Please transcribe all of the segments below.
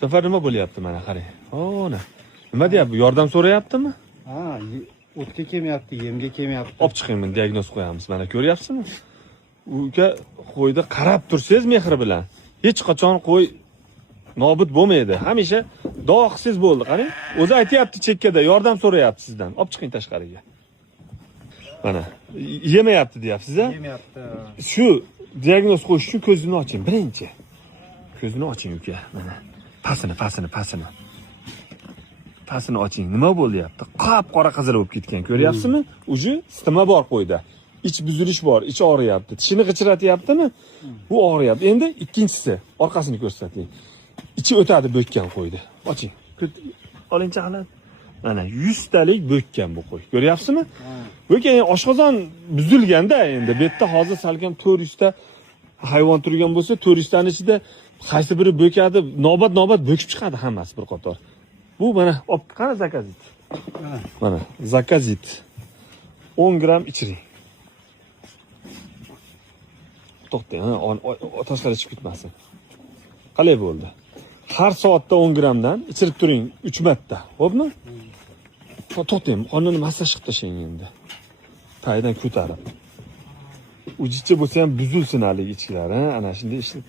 Zafar nima bo'lyapti mana qarang. Ona. Nima deyapti? Yordam so'rayaptimi? Ha, o'tga kelmayapti, yemga kelmayapti. Olib chiqing, buni diagnoz qo'yamiz. Mana ko'ryapsizmi? Uka qo'yda qarab tursangiz mehr bilan, hech qachon qo'y nobud bo'lmaydi. Hamisha dog'siz bo'ldi, qarang. O'zi aytayapti chekkada, yordam so'rayapti sizdan. Olib chiqing tashqariga. Mana, yemayapti deyapsiz-a? Yemayapti. Shu diagnoz qo'yish uchun ko'zini oching, birinchi. Ko'zini oching uka, mana. Pasini. Pasini oching. Nima bo'lyapti? Qop-qora qizil bo'lib ketgan, ko'ryapsizmi? Uji isitma bor qo'yda. Ich buzilish bor, ich og'riyapti. Tishini g'ichiratyaptimi? Bu og'riyapti. Endi ikkinchisi, orqasini ko'rsating. Ichi o'tadi bo'kkan qo'ydi. Oching. Oling chaqalat. Mana 100 talik bo'kkan bu qo'y. Ko'ryapsizmi? Bo'kkan oshqozon buzilganda endi bu yerda hozir salkam 400 ta hayvon turgan bo'lsa, 400 taning ichida qaysi biri bo'kadi, navbat bo'kib chiqadi hammasi bir qator. Bu mana qara zakazit. Mana zakazit. 10 gram ichiring. To'xtang, tashqariga chiqib ketmasin. Qalay bo'ldi? Har soatda 10 gramdan ichirib turing 3 marta. Xo'pmi? To'xtang, qonini massaj qilib tashlang endi. Paydan ko'tarib. Ujicha bo'lsa ham buzilsin hali ichkilari, ana shunday ishni.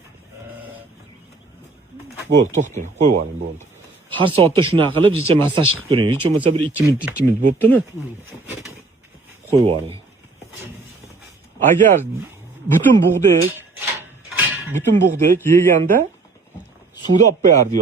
Bo'ldi, to'xtang, qo'yib yuboring, bo'ldi. Har soatda shunaqa qilib jicha massaj qilib turing. Hech bo'lmasa bir 2 minut bo'ptimi? Qo'yib yuboring. Agar butun bug'dek yeganda suvda olib qo'yardi.